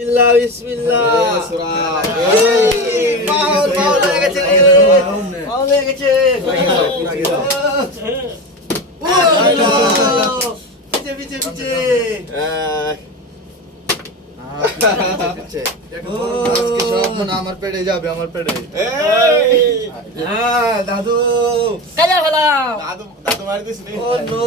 বিসমিল্লাহ ফাউল হয়ে গেছে ফাউল হয়ে গেছে পিছে পিছে পিছে আজকে সব মনে আমার পেটে যাবে আমার পেটে দাদু কাজা ফেলা দাদু দাদু মারি দিছ নি ও নো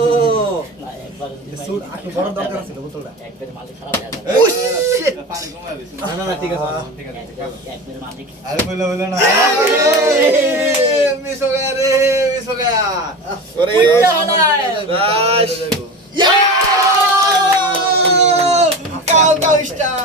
না একবার সুট আকে বড় দরকার ছিল বোতলটা একবার মালিক খারাপ হয়ে যাবে ও শিট পানি কমাই দিছ না না ঠিক আছে ঠিক আছে একবার মালিক আরে বলে বলে না মিস हो गया रे मिस हो गया ওরে বাস ইয়া কাউ কাউ স্টার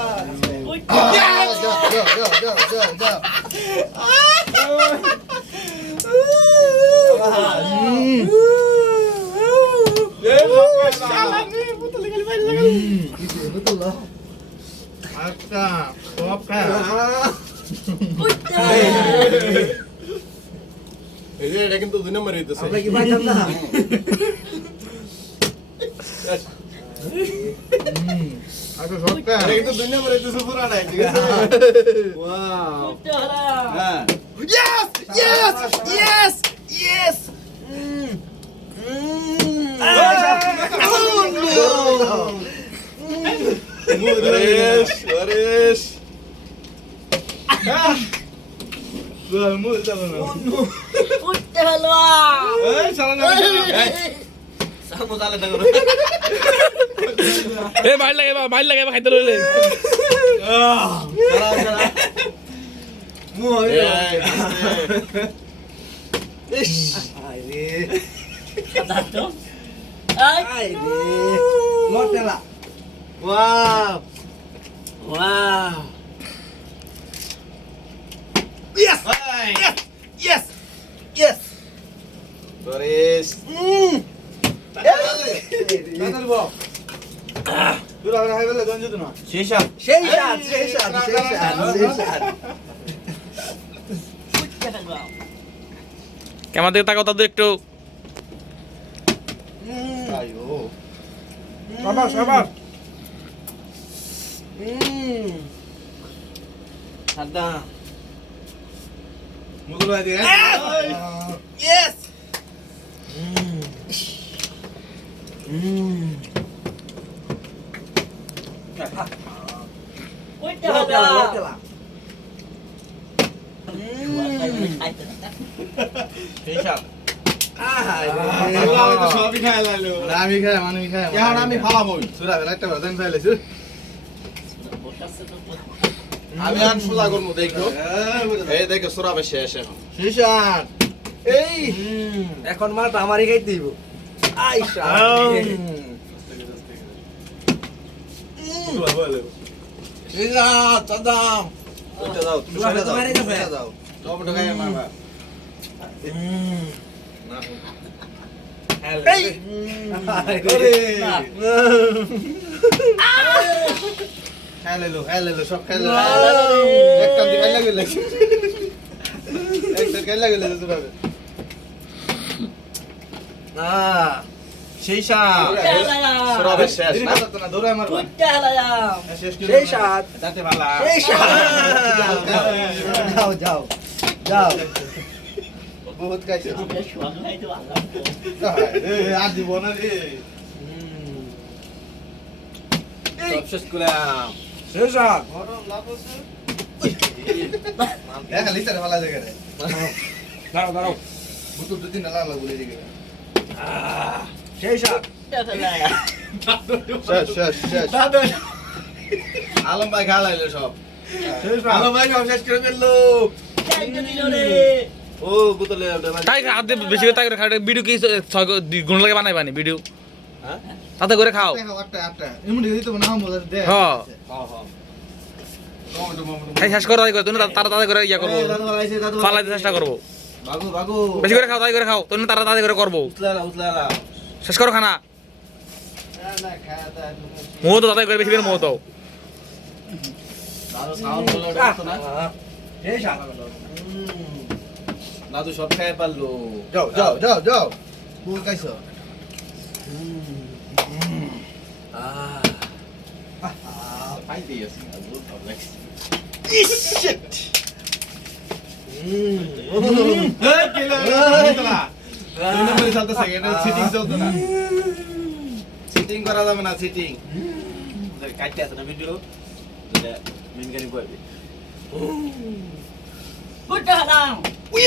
এটা কিন্তু 2 নম্বর হইতেছে আমরা কি পাইতাম না আচ্ছা সত্যি এটা কিন্তু 2 নম্বর হইতেছে পুরা নাই ঠিক আছে ওয়াও হ্যাঁ Yes! Yes! Yes! Yes! Oh no! ওরেশ ওরেশ উঠতে হলবা এই শালা না এ মাইল লাগে খাইতে লইলে দাঁতো আই Mortela. Wow. Wow. Yes. Yes. Yes. Yes. ওরেশ Şey shot. Şey shot. Şey shot. Şey shot. Şey shot. উঠতে হলবা কেমন দিকে তাকাও তাদের একটু আয়ো Sabah sabah. Saddam. মুগুলো আদি Yes. উঠতে Mortela. হলবা Mortela. Şey shot. আল্লাহ তো সবই খায় লাইলো আমি খাই মানে খাই এখন আমি খাওয়াবো সুরা বেলা একটা বাদাম খাইলেছি আমি আন সুজা করবো দেখো এই দেখো সুরাবে শেষ এখন শিশান এই এখন মালটা আমারই খাইতে দিব আইসা শিশান চাদাম ওইটা দাও তুমি সুরা সেটা দাও তোমারই তুমি কাছে। সেটা দাও টমেটো খাই মারবা এই খাইলে সব খাইলে একটা দিকে খাইলে গেলে একটা খাইলে গেলে সুরাবে না শিশান সুরাবে শেষ না না দৌড়ায় মারবা উঠতে হলবা শেষ করে সেই সাত যাতে ভালা সেই সাত যাও যাও যাও বহুত খাইছে আমরা শোয়া নাই তো আল্লাহ আর দিব না রে সব শেষ করলাম সেই সাত দেখা লিটারে ভালো জায়গা রে দাঁড়াও দাঁড়াও বুতু দুদিন না লাগলো বলে দিকে সেই সাত উঠতে হলবা শেষ শেষ শেষ আলম ভাই খা লাইলো সব সেই সাত আলম ভাই সব শেষ করে দিলো চাইতে দিল রে ও বুতলে তাই হাত দিয়ে বেশি করে তাই করে খাও ভিডিও কি 6 গুণ লাগে বানাইবানি ভিডিও হ্যাঁ তাতে করে খাও আটটা আটটা এমনি দিতে না মজা দে হ্যাঁ হ্যাঁ হ্যাঁ টমেটো টমেটো তাই শেষ করো তাই করে তুমি তারা তাদের করে ইয়া করবো দাদু আইছে দাদু ফালাইতে চেষ্টা করবো বাগু বাগু বেশি করে খাও তাই করে খাও তুমি তারা তাদের করে করবো উতলালা শেষ করো খানা না খাতা মোহ তো তাদের করে বেশি করে মোহ তো দাদু সাউন্ড বলে ডাকতো না সেই সাত দাদু সব খাই পারলো যাও যাও যাও যাও কোন কাইছো খাইতেই আছি আর বহুত ভালো লাগছে শিট এই কেলা তোলা দুই নম্বরে চলতেছে এটা সিটিং চলতো না সিটিং করা যাবে না সিটিং কাটতে আছে না ভিডিও এটা মেন গাড়ি করবে বুঝতে হারাম উই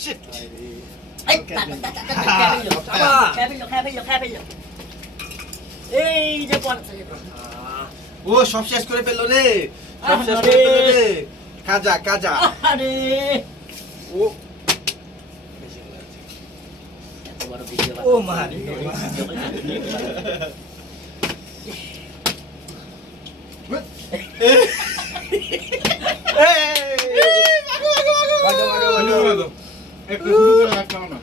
শিট এই খেয়ে ফেললো এই যে পড়ছে ও সব শেষ করে ফেললো রে সব শেষ করে ফেললো রে কাজা কাজা আরে ও ও মা একটু শুরু করে রাখলাম না